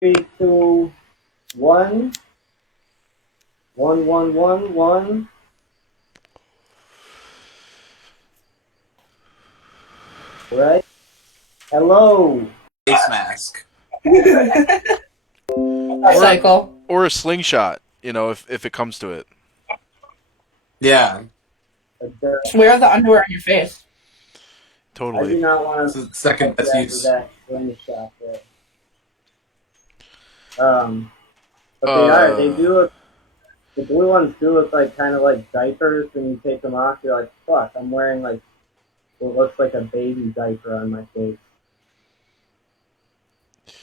Three, two, one. One, one, one, one. Right? Hello. Face mask. Cycle. Or a slingshot, if it comes to it. Yeah. Just wear the underwear on your face. I Totally. do not want It's to the second best use. that slingshot there. But they are. They do look. The blue ones do look like kind of like diapers. When you take them off, you're like, "Fuck! I'm wearing like what looks like a baby diaper on my face."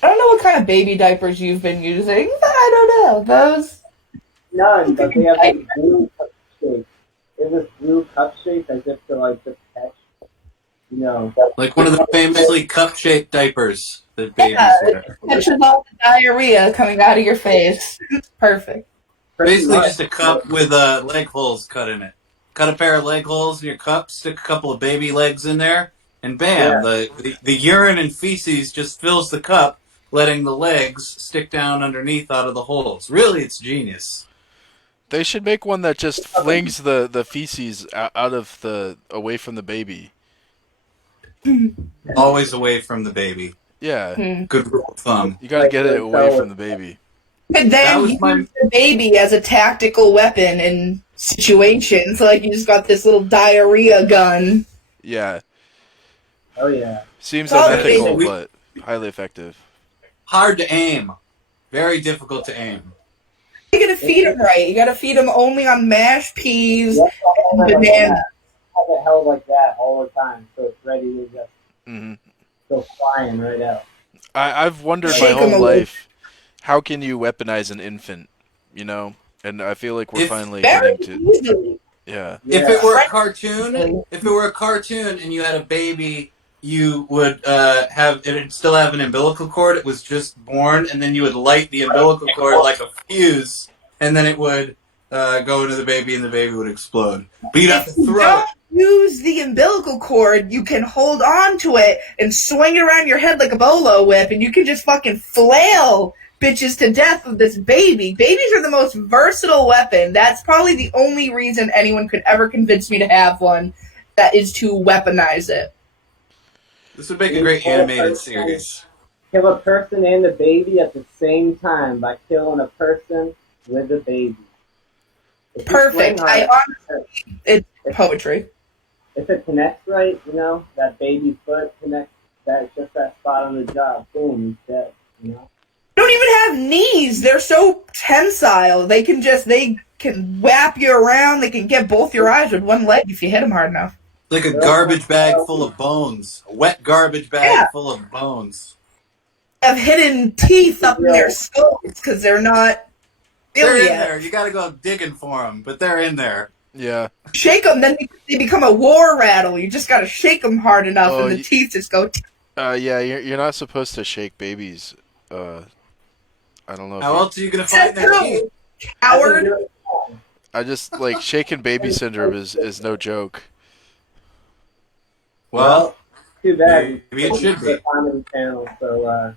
I don't know what kind of baby diapers you've been using. I don't know. Those. None, but they have this blue cup shape. They have this blue cup shape as if to like just catch, Like one of the famously cup-shaped diapers that babies wear. Catches all the diarrhea coming out of your face. It's perfect. Basically just a cup with leg holes cut in it. Cut a pair of leg holes in your cup, stick a couple of baby legs in there, and bam, the urine and feces just fills the cup, letting the legs stick down underneath out of the holes. Really, it's genius. They should make one that just flings the feces away from the baby. Always away from the baby. Yeah. Good rule of thumb. You gotta get it away from the baby. And then use the baby as a tactical weapon in situations. Like you just got this little diarrhea gun. Yeah. Oh yeah. Seems unethical, but highly effective. Hard to aim. Very difficult to aim. You gotta feed them right. You gotta feed them only on mashed peas and bananas. Have it held like that all the time, so it's ready to just go flying right out. I've wondered my whole life, how can you weaponize an infant? And I feel like we're finally getting to. Easily. Yeah. If it were a cartoon, and you had a baby, you would it'd still have an umbilical cord. It was just born, and then you would light the umbilical cord like a fuse, and then it would go into the baby, and the baby would explode. But you'd have to throw it. Use the umbilical cord, you can hold on to it and swing it around your head like a bolo whip, and you can just fucking flail bitches to death with this baby. Babies are the most versatile weapon. That's probably the only reason anyone could ever convince me to have one, that is to weaponize it. This would make a great animated series. Kill a person and a baby at the same time by killing a person with a baby. Perfect. It's poetry. If it connects right, that baby foot connects just that spot on the jaw. Boom, he's dead. Don't even have knees. They're so tensile. They can whap you around. They can get both your eyes with one leg if you hit them hard enough. Like a garbage bag full of bones. A wet garbage bag full of bones. Have hidden teeth up in their skulls because they're not. They're in there. You gotta go digging for them, but they're in there. Yeah. Shake them, then they become a war rattle. You just gotta shake them hard enough, and the teeth just go. Yeah, you're not supposed to shake babies. I don't know. How else are you gonna find their teeth? Coward. I just shaken baby syndrome is no joke. Well, too bad. Maybe it should be. Comedy channel, so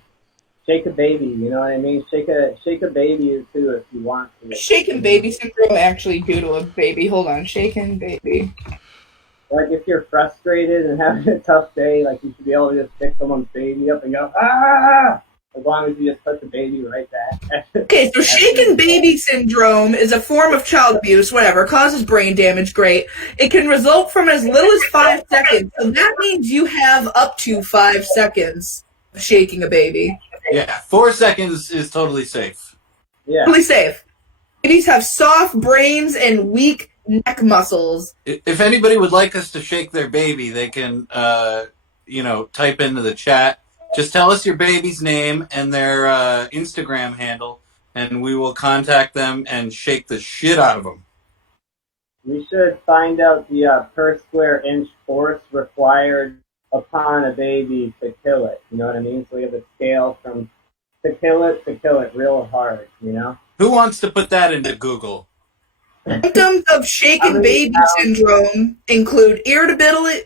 shake a baby. You know what I mean? Shake a baby too if you want to. Shaken baby syndrome actually due to a baby. Hold on, shaken baby. Like if you're frustrated and having a tough day, like you should be able to just pick someone's baby up and go ah. As long as you just put the baby right back. Okay, so shaken baby syndrome is a form of child abuse, whatever, causes brain damage, great. It can result from as little as 5 seconds, so that means you have up to 5 seconds of shaking a baby. Yeah, 4 seconds is totally safe. Yeah. Totally safe. Babies have soft brains and weak neck muscles. If anybody would like us to shake their baby, they can, type into the chat. Just tell us your baby's name and their Instagram handle, and we will contact them and shake the shit out of them. We should find out the per square inch force required upon a baby to kill it. You know what I mean? So we have a scale from to kill it real hard, Who wants to put that into Google? Symptoms of shaken baby syndrome include irritability,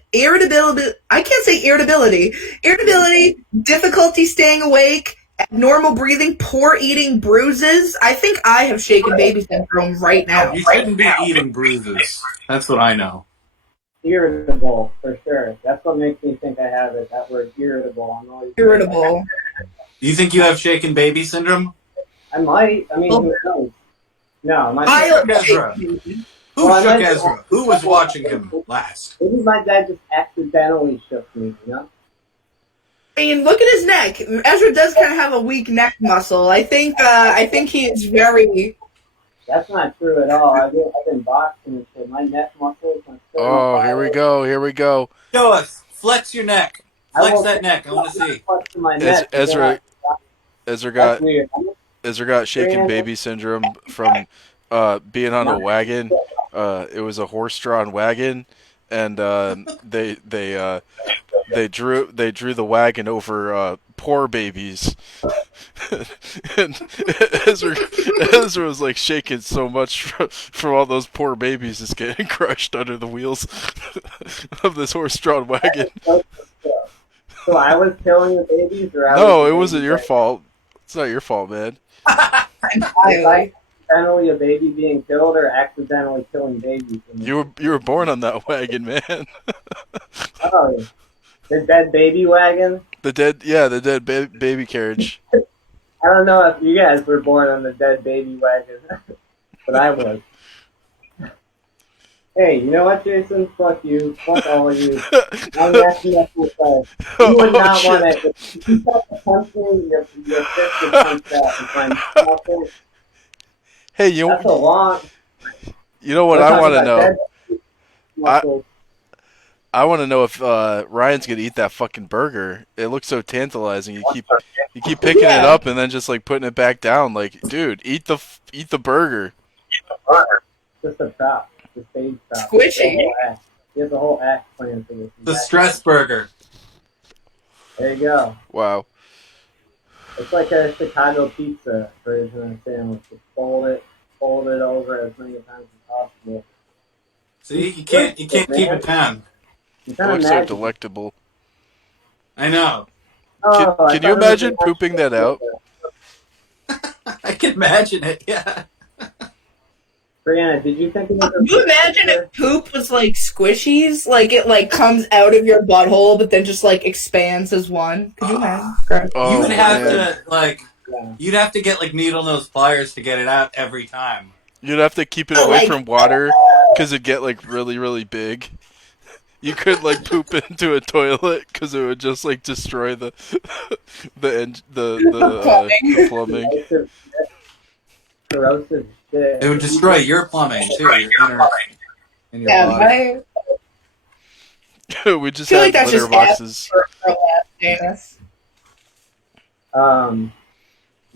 difficulty staying awake, normal breathing, poor eating, bruises. I think I have shaken baby syndrome right now. You shouldn't be eating bruises. That's what I know. Irritable, for sure. That's what makes me think I have it. That word irritable. I'm always Irritable. Do you think you have shaken baby syndrome? I might. I mean, who knows? No, my I Shook Ezra. Who shook Ezra? Who was watching him last? Maybe my dad just accidentally shook me, you know? I mean, look at his neck. Ezra does kind of have a weak neck muscle. I think he is very. That's not true at all. I've been boxing and shit. My neck muscles. Oh, here we go. Here we go. Show us. Flex your neck. Flex that neck. I want to see. My neck, Ezra that's weird. got shaken baby syndrome from being on a wagon. It was a horse-drawn wagon, and they drew the wagon over poor babies. And Ezra was like shaking so much from all those poor babies just getting crushed under the wheels of this horse-drawn wagon. So I was killing the babies, or no, it wasn't your fault. It's not your fault, man. Accidentally a baby being killed, or accidentally killing babies? You were born on that wagon, man. Oh, the dead baby wagon. The dead baby carriage. I don't know if you guys were born on the dead baby wagon, but I was. Hey, you know what, Jason? Fuck you. Fuck all of you. I'm asking that myself. You would not want it. If you start to punch me, your fist would punch that. If I'm nothing. Hey, That's a long. You know what I want to know? I want to know if Ryan's gonna eat that fucking burger. It looks so tantalizing. You keep picking it up and then just like putting it back down. Like, dude, eat the burger. Just a chop. The stage chop. Squishy. He has a whole act plan for this. The stress burger. There you go. Wow. It's like a Chicago pizza version of a sandwich. Just fold it over as many times as possible. See, you can't keep it down. It looks so delectable. I know. Can you imagine pooping that out? I can imagine it. Yeah. Brieana, did you think it was Can you imagine if poop was like squishies? Like it like comes out of your butthole but then just like expands as one? Could you imagine? You would have to you'd have to get like needle nose pliers to get it out every time. You'd have to keep it away from water because it'd get like really, really big. You could like poop into a toilet because it would just like destroy the plumbing. Corrosive shit. It would destroy your plumbing too. In your body. We just have like litter boxes.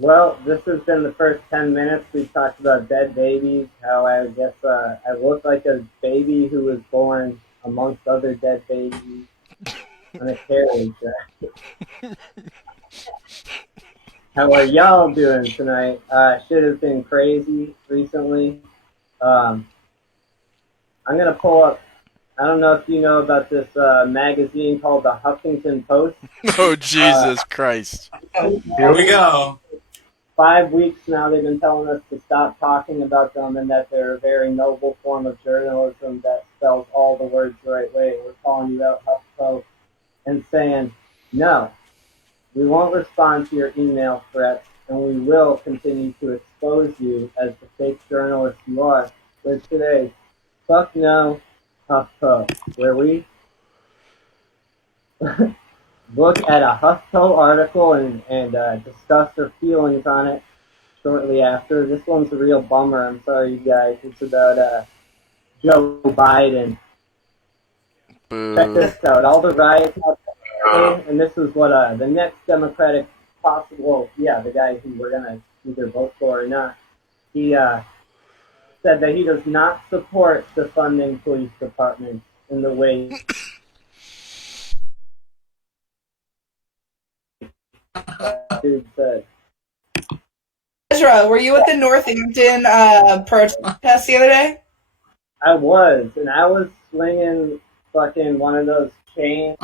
Well, this has been the first 10 minutes. We've talked about dead babies, how I guess I look like a baby who was born amongst other dead babies on a carriage. How are y'all doing tonight? Shit has been crazy recently. I'm going to pull up, I don't know if you know about this magazine called the Huffington Post. Oh, Jesus Christ. Here we go. 5 weeks now they've been telling us to stop talking about them and that they're a very noble form of journalism that spells all the words the right way. We're calling you out, HuffPo, and saying, no, we won't respond to your email threats, and we will continue to expose you as the fake journalist you are. With today's Fuck No, HuffPo, where we look at a HuffPo article and discuss their feelings on it shortly after. This one's a real bummer. I'm sorry, you guys. It's about Joe Biden. Boo. Check this out. All the riots out there, and this is what the next Democratic possible, the guy who we're going to either vote for or not, he said that he does not support defunding police departments in the way dude said. Ezra, were you at the Northampton protest the other day? I was, and I was swinging fucking one of those chains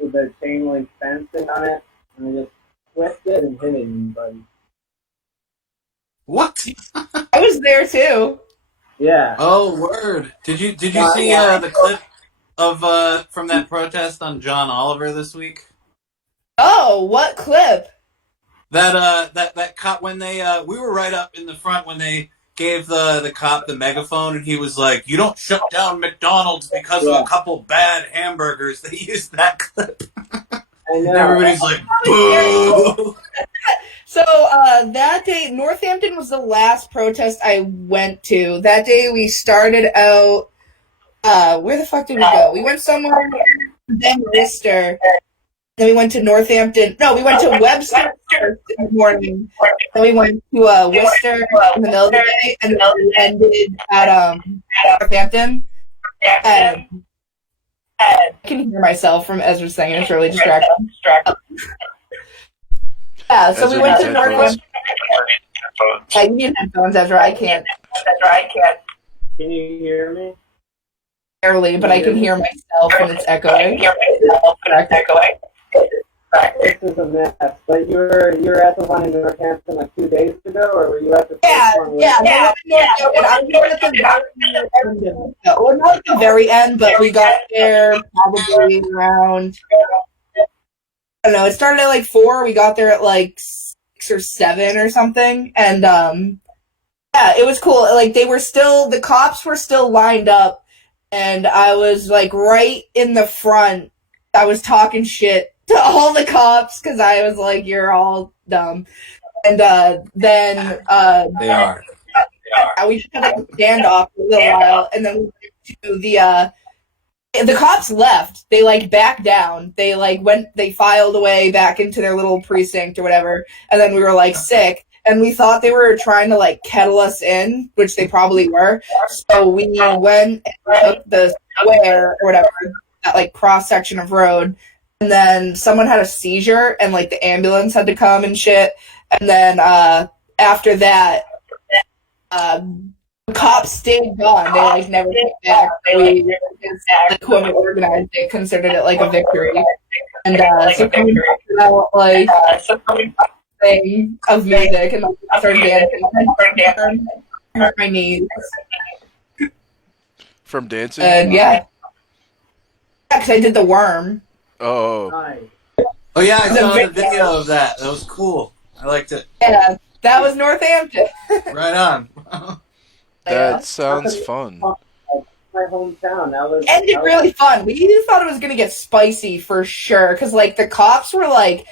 with the chain link fencing on it, and I just twisted and hit anybody. What? I was there too. Yeah. Oh, word! Did you see the clip of from that protest on John Oliver this week? Oh, what clip? That cop when they we were right up in the front when they gave the cop the megaphone and he was like, "You don't shut down McDonald's because of a couple bad hamburgers." They used that clip. I know. And everybody's like, "Boo!" So that day, Northampton was the last protest I went to. That day we started out. Where the fuck did we go? We went somewhere, then Worcester. Then we went to Northampton. No, we went to Webster in the morning. Then we went to Worcester in the middle of the day, and then we ended at Northampton. And I can hear myself from Ezra's thing, and it's really distracting. Yeah, so Ezra we went needs to Northampton. I need headphones, Ezra. I can't. Can you hear me? Barely, but I can hear myself, and it's echoing. This is a mess. But you were at the one in Northampton like 2 days ago, or were you at the first one? I was at the very end. Well, not at the very end, but we got there probably around. I don't know. It started at like 4. We got there at like 6 or 7 or something, and yeah, it was cool. Like the cops were still lined up, and I was like right in the front. I was talking shit to all the cops because I was like, "You're all dumb," and then They are. we just had like a standoff for a little while, and then we went to the cops left. They like backed down. They like they filed away back into their little precinct or whatever, and then we were like sick. And we thought they were trying to like kettle us in, which they probably were. So we went and took the square or whatever, that like cross section of road, and then someone had a seizure and like the ambulance had to come and shit. And then after that, the cops stayed gone. They like never came back. Like whoever organized it considered it like a victory. And so we out like thing of music and I started dancing. I hurt my knees. From dancing? And yeah, because I did the worm. Oh. Nice. Oh yeah, I saw the video of that. That was cool. I liked it. Yeah, that was Northampton. Right on. That sounds fun. My hometown. That was Ended really fun. We thought it was gonna get spicy for sure, because like the cops were like,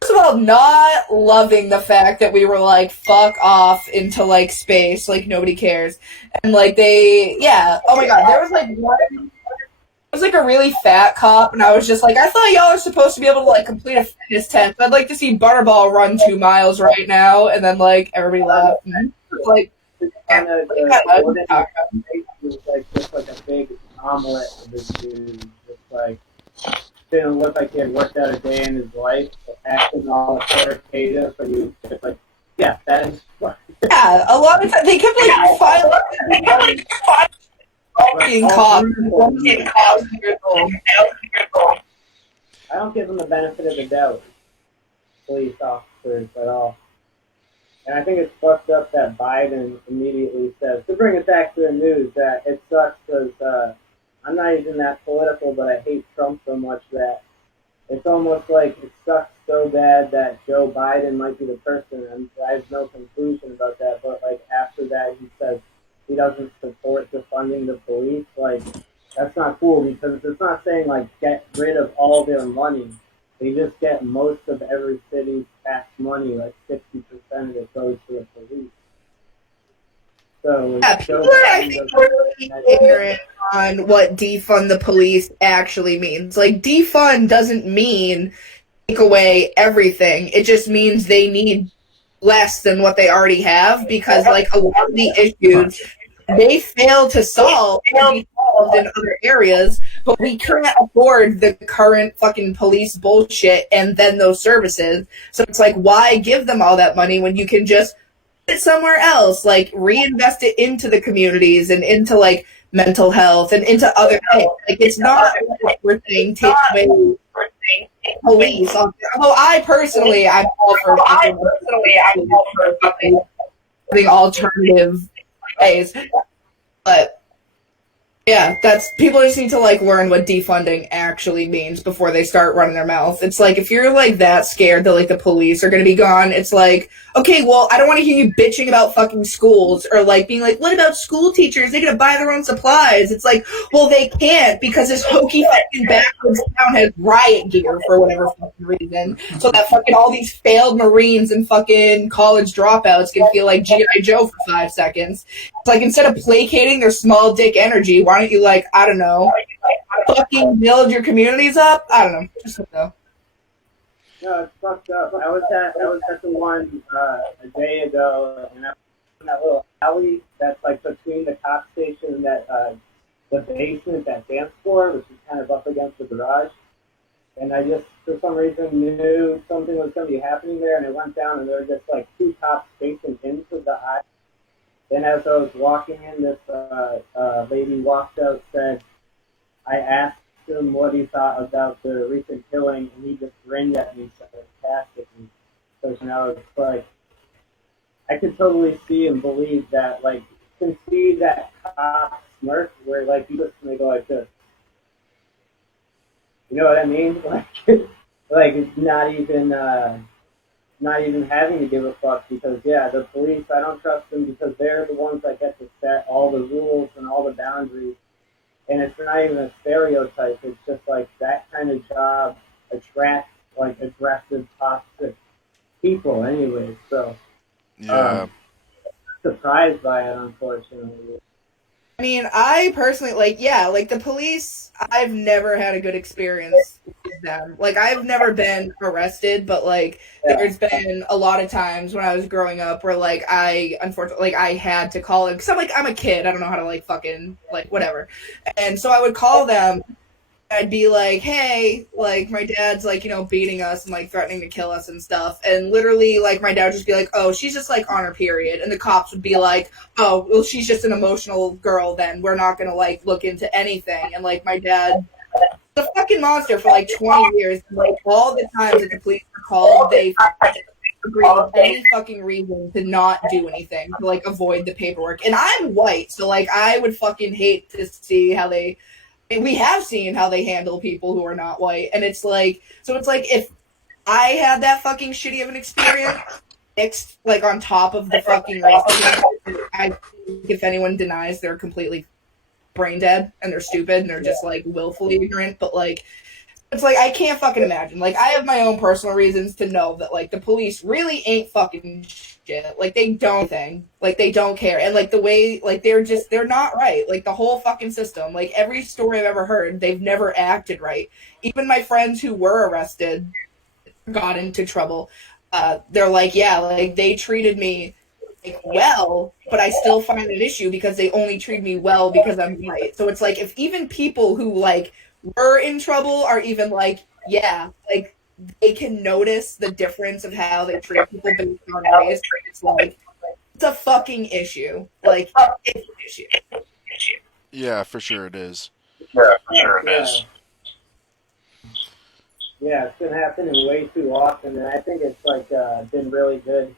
first of all, not loving the fact that we were like, fuck off into like space, like nobody cares, and like oh my god, there was like one. It was like a really fat cop, and I was just like, I thought y'all are supposed to be able to like complete a fitness test. I'd like to see Butterball run 2 miles right now, and then like everybody laughed. Like, was like just like a big omelet of this dude, just like didn't look like he had worked out a day in his life, acting all authoritative, but he was just like, yeah, that is. Yeah, a lot of times they kept like filing. Being caught. I don't give them the benefit of the doubt, police officers at all. And I think it's fucked up that Biden immediately says, to bring it back to the news, that it sucks because I'm not even that political, but I hate Trump so much that it's almost like it sucks so bad that Joe Biden might be the person, and I have no conclusion about that, but like after that he says he doesn't support defunding the police, like that's not cool because it's not saying like get rid of all their money. They just get most of every city's tax money, like 60% of it goes to the police. So yeah, people are, I think, really ignorant on what defund the police actually means. Like, defund doesn't mean take away everything. It just means they need less than what they already have because, like, a lot of the issues they fail to solve can be solved in other areas, but we can't afford the current fucking police bullshit and then those services. So it's like, why give them all that money when you can just put it somewhere else, like reinvest it into the communities and into like mental health and into other things. Like, it's not like we're saying take away police. Although I personally, I'm all for having alternative ways, but yeah, that's people just need to like learn what defunding actually means before they start running their mouth. It's like if you're like that scared that like the police are gonna be gone, it's like, okay, well, I don't want to hear you bitching about fucking schools or like being like, what about school teachers? They're gonna buy their own supplies. It's like, well, they can't because this hokey fucking backwoods town has riot gear for whatever fucking reason. So that fucking all these failed Marines and fucking college dropouts can feel like G.I. Joe for 5 seconds. It's like instead of placating their small dick energy, why don't you like, I don't know, fucking build your communities up? I don't know. Just so. No, it's fucked up. I was at the one a day ago, and I was in that little alley that's like between the cop station and that the basement, that dance floor, which is kind of up against the garage. And I just, for some reason, knew something was going to be happening there, and I went down, and there were just like two cops facing into the aisle. Then as I was walking in, this lady walked out, said, I asked him what he thought about the recent killing, and he just grinned at me sarcastically. So now it's like, I could totally see and believe that, like, can see that cop smirk where, like, you just may go like this. You know what I mean? Like it's not even having to give a fuck because yeah, the police, I don't trust them because they're the ones that get to set all the rules and all the boundaries. And it's not even a stereotype. It's just like that kind of job attracts like aggressive, toxic people, anyway. So Yeah. surprised by it, unfortunately. I mean, I personally, like, yeah, like, the police, I've never had a good experience with them. Like, I've never been arrested, but, like, there's been a lot of times when I was growing up where, like, unfortunately, like, I had to call them, because I'm a kid, I don't know how to, like, fucking, like, whatever. And so I would call them, I'd be like, hey, like, my dad's, like, you know, beating us and, like, threatening to kill us and stuff. And literally, like, my dad would just be like, oh, she's just, like, on her period. And the cops would be like, oh, well, she's just an emotional girl then. We're not going to, like, look into anything. And, like, my dad was a fucking monster for, like, 20 years. And, like, all the times that the police were called, they agree with any fucking reason to not do anything, to, like, avoid the paperwork. And I'm white, so, like, I would fucking hate to see how they... we have seen how they handle people who are not white, and it's like, so it's like if I had that fucking shitty of an experience mixed like on top of the fucking racism, I think if anyone denies they're completely brain dead and they're stupid and they're just like willfully ignorant, but like it's like I can't fucking imagine. Like I have my own personal reasons to know that like the police really ain't fucking shit. Like they don't think. Like they don't care. And like the way like they're not right. Like the whole fucking system. Like every story I've ever heard, they've never acted right. Even my friends who were arrested got into trouble. They're like, yeah, like they treated me like well, but I still find it an issue because they only treat me well because I'm white. So it's like if even people who like were in trouble are even like, yeah, like they can notice the difference of how they treat people based on race. It's like it's a fucking issue. Like it's an issue. Yeah, for sure it is. Yeah, for sure it is. Yeah, it's been happening way too often, and I think it's like been really good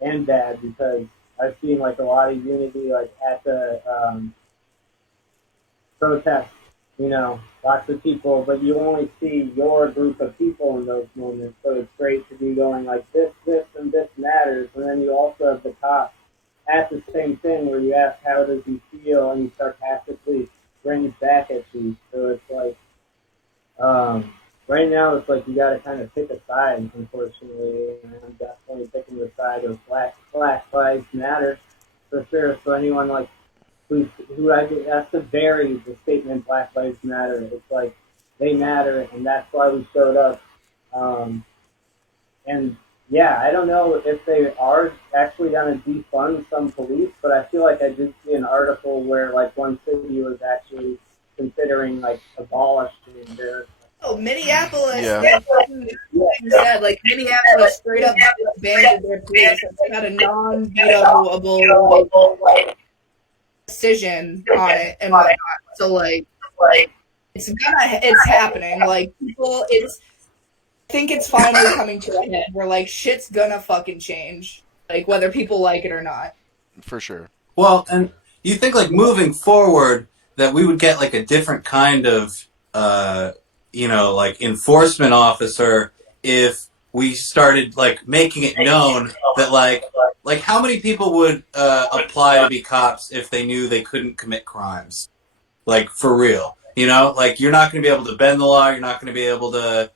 and bad because I've seen like a lot of unity like at the protests. You know, lots of people, but you only see your group of people in those moments. So it's great to be going like this, and this matters. And then you also have the cops at the same thing where you ask, how does he feel? And he sarcastically brings back at you. So it's like, right now it's like you got to kind of pick a side, unfortunately. And I'm definitely picking the side of Black Lives Matter for sure. So anyone like, who I has to vary the statement Black Lives Matter. It's like they matter, and that's why we showed up. And yeah, I don't know if they are actually going to defund some police, but I feel like I did see an article where like one city was actually considering like abolishing their. Oh, Minneapolis. Yeah. Said like Minneapolis straight up abandoned their police. It's got a non-vetoable decision on it and whatnot. So like it's happening. Like people, I think it's finally coming to a head where like shit's gonna fucking change, like whether people like it or not. For sure. Well, and you think like moving forward that we would get like a different kind of like enforcement officer if we started like making it known that like how many people would apply to be cops if they knew they couldn't commit crimes? Like for real, like you're not going to be able to bend the law. You're not going to be able to,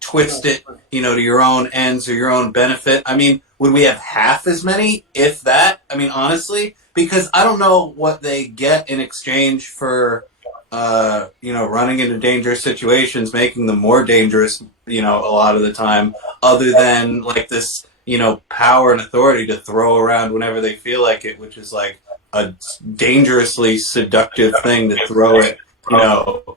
twist it, to your own ends or your own benefit. I mean, would we have half as many, if that? I mean, honestly, because I don't know what they get in exchange for, running into dangerous situations, making them more dangerous, a lot of the time, other than like this, power and authority to throw around whenever they feel like it, which is like a dangerously seductive thing to throw at,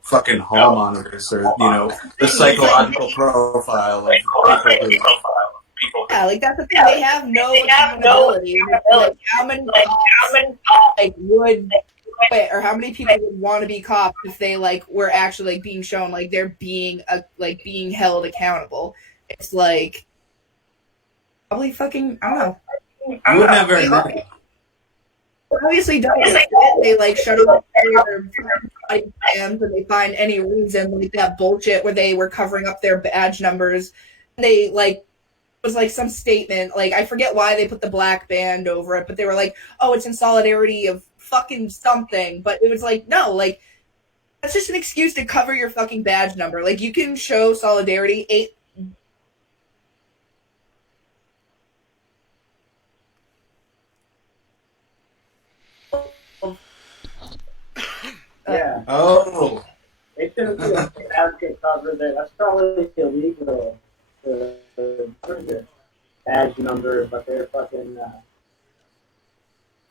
fucking hall monitors or, the It's like psychological profile of people who. yeah, like that's the thing. They have no accountability. Like how many cops like would quit, or how many people would want to be cops if they like were actually like being shown like they're being being held accountable. It's like probably fucking I don't know. You wouldn't have very many. Obviously don't they like shut up their body cams and they find any reason like that bullshit where they were covering up their badge numbers. They like was like some statement, like I forget why they put the black band over it, but they were like, oh, it's in solidarity of fucking something. But it was like, no, like that's just an excuse to cover your fucking badge number. Like you can show solidarity Yeah. Oh. They shouldn't be allowed to cover that. That's probably illegal to cover their badge number, but they're fucking,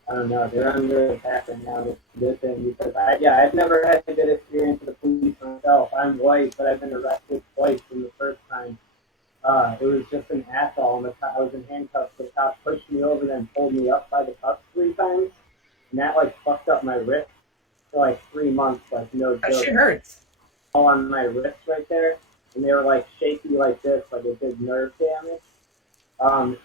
I don't know, they're under attack right now. It's a good thing because I've never had a good experience with the police myself. I'm white, but I've been arrested twice from the first time. It was just an asshole, and I was in handcuffs. The cop pushed me over, then pulled me up by the cuffs 3 times, and that like fucked up my wrist for like 3 months, like no that joke. shit hurts. All on my wrist right there, and they were like shaky like this, like a big nerve damage.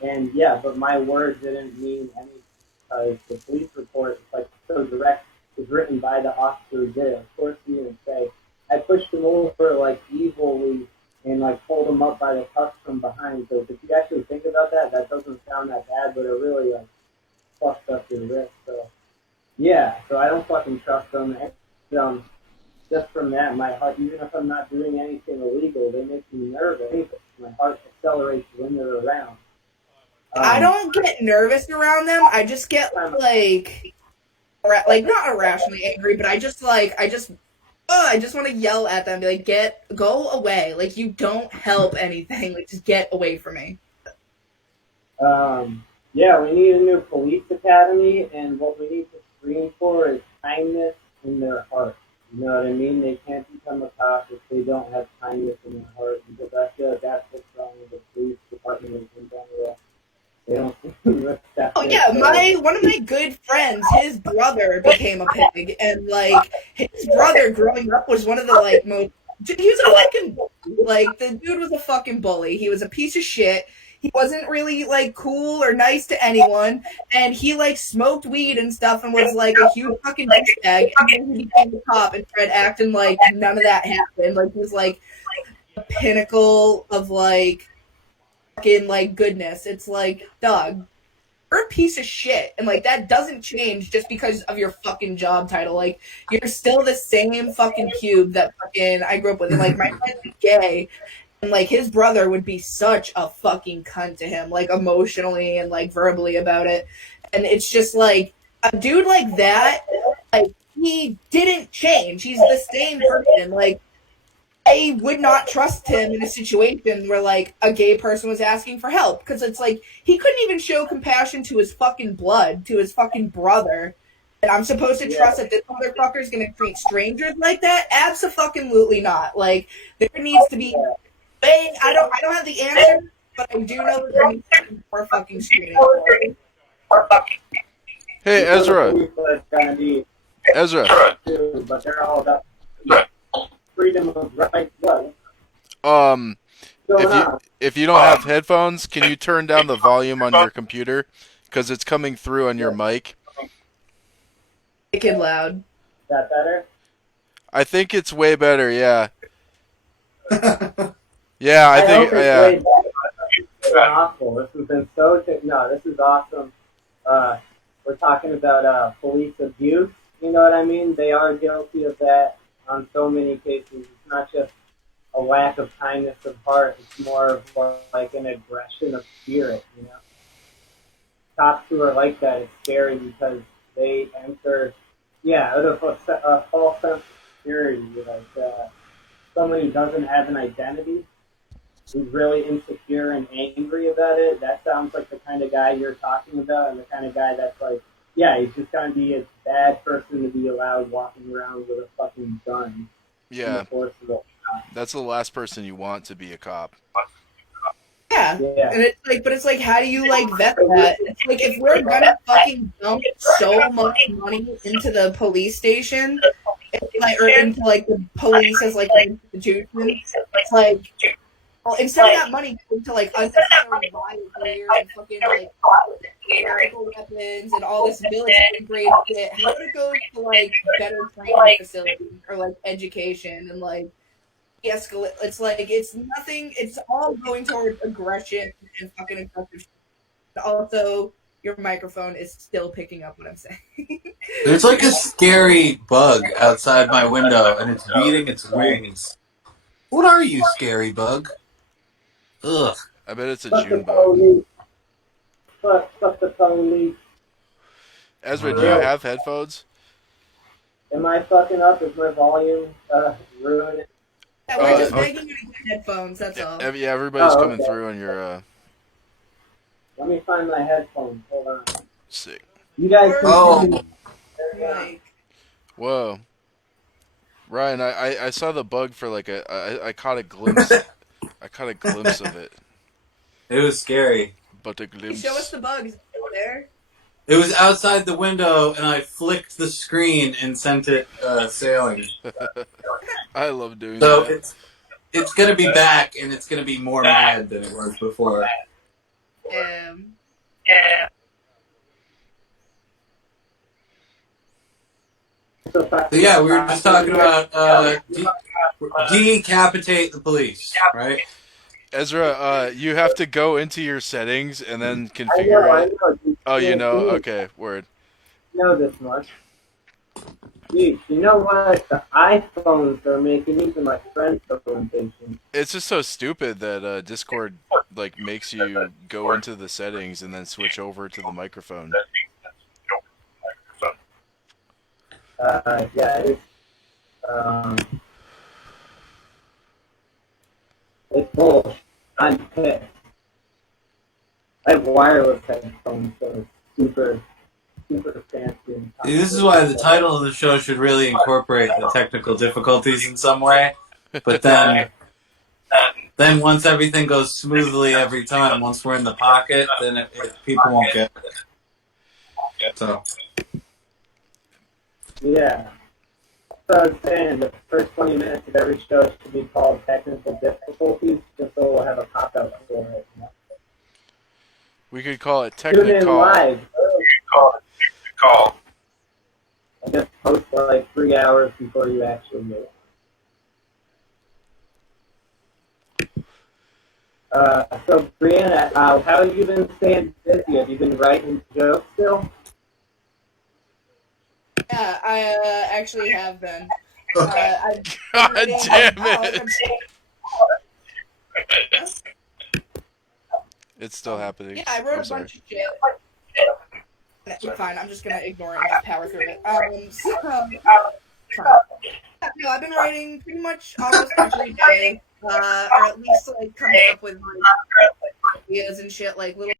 And yeah, but my word didn't mean anything because the police report is like so direct. It was written by the officer who did it. Of course, he didn't say I pushed him over like evilly and like pulled him up by the cuffs from behind. So if you actually think about that, that doesn't sound that bad, but it really like fucked up your wrist. So yeah, so I don't fucking trust them. And, just from that, my heart, even if I'm not doing anything illegal, they make me nervous. My heart accelerates when they're around. I don't get nervous around them. I just get like not irrationally angry, but I just want to yell at them, be like, go away. Like you don't help anything. Like just get away from me. Yeah, we need a new police academy, and what we need to screen for is kindness in their heart. You know what I mean? They can't become a cop if they don't have kindness in their heart, because I feel like that's what's wrong with the police department in general. They don't respect Oh yeah, one of my good friends, his brother became a pig, and like his brother growing up was one of the like most. He was a fucking like the dude was a fucking bully. He was a piece of shit. He wasn't really like cool or nice to anyone, and he like smoked weed and stuff and was like a huge fucking douchebag. And then he became a cop and tried acting like none of that happened. Like he was like the pinnacle of like fucking like goodness. It's like, dog, you're a piece of shit, and like that doesn't change just because of your fucking job title. Like you're still the same fucking cube that fucking I grew up with. And like my friend's gay, and like his brother would be such a fucking cunt to him, like emotionally and like verbally about it. And it's just like a dude like that, like he didn't change. He's the same person. Like I would not trust him in a situation where like a gay person was asking for help, because it's like he couldn't even show compassion to his fucking blood, to his fucking brother. And I'm supposed to trust that this motherfucker is gonna treat strangers like that? Abso-fucking-lutely not. Like there needs to be. I don't have the answer, but I do know that there needs to be more fucking screening. Hey, Ezra. Ezra. But they're all about freedom of right. What? Um, What's if going you on? if you don't have headphones, can you turn down the volume on your computer? Because it's coming through on your Yeah. mic. Wicked loud. Is that better? I think it's way better. Yeah. Yeah, I I think. hope it's Yeah. way better. It's been awful. This has been so. No, this is awesome. Uh, we're talking about police abuse. You know what I mean? They are guilty of that on so many cases. It's not just a lack of kindness of heart. It's more of like an aggression of spirit. You know, cops who are like that, it's scary because they enter, yeah, out of a false sense of security. Like someone who doesn't have an identity, who's really insecure and angry about it. That sounds like the kind of guy you're talking about, and the kind of guy that's like, yeah, he's just gonna be a bad person to be allowed walking around with a fucking gun in the Yeah. force of it. That's the last person you want to be a cop. Yeah. Yeah. And it's like, but it's like, how do you like vet that? It's like, if we're gonna fucking dump so much money into the police station, it's like, or into like the police as like an institution, it's like, well, instead of that money going to like unnecessary riot gear and fucking like chemical weapons and all this military grade shit, how would it go to like better training facilities or like education and like de-escalate? It's like it's nothing. It's all going towards aggression and fucking aggressive shit. Also, your microphone is still picking up what I'm saying. There's like a scary bug outside my window, and it's beating its wings. What are you, scary bug? Ugh. I bet it's a Fuck the June bug. police. Fuck the police. I Ezra, don't do you know. have headphones? Am I fucking up? Is my volume ruined? Yeah, we're just Okay. begging you to get headphones. That's all. Yeah, everybody's Oh, coming okay. through on your Let me find my headphones. Hold on. sick. You guys continue. Oh, Like, Whoa, Ryan, I saw the bug for like I caught a glimpse. I caught a glimpse of it, it was scary. but a show us glimpse. the bugs there. It was outside the window, and I flicked the screen and sent it sailing. I love doing So that. it's gonna be back, and it's gonna be more mad than it was before. Um, So So yeah, we were just talking about decapitate the police, right? Ezra, you have to go into your settings and then I know, configure I it. know. Oh, you know? You Okay, word. know this much. Geez, you know what? The iPhones are making even my friends so impatient. It's just so stupid that Discord like makes you go into the settings and then switch over to the microphone. Yeah, um, it's bull. I'm pissed. I have wireless headphones, so it's super fancy. And See, this is why the title of the show should really incorporate the technical difficulties in some way. But then once everything goes smoothly every time, once we're in the pocket, then people won't get it. So Yeah. So I was saying the first 20 minutes of every show should be called technical difficulties, just so we'll have a pop out for it. We could call it Tune in Technicall. live. I just post for like 3 hours before you actually do it. So Brieana, how have you been staying busy? Have you been writing jokes still? yeah, I actually have been. I've God been damn wow, it! It's still happening. yeah, I wrote I'm a sorry. bunch of shit. Fine, I'm just gonna ignore it and just power through it. No, I've been writing pretty much almost every day, or at least like coming up with like ideas and shit, like little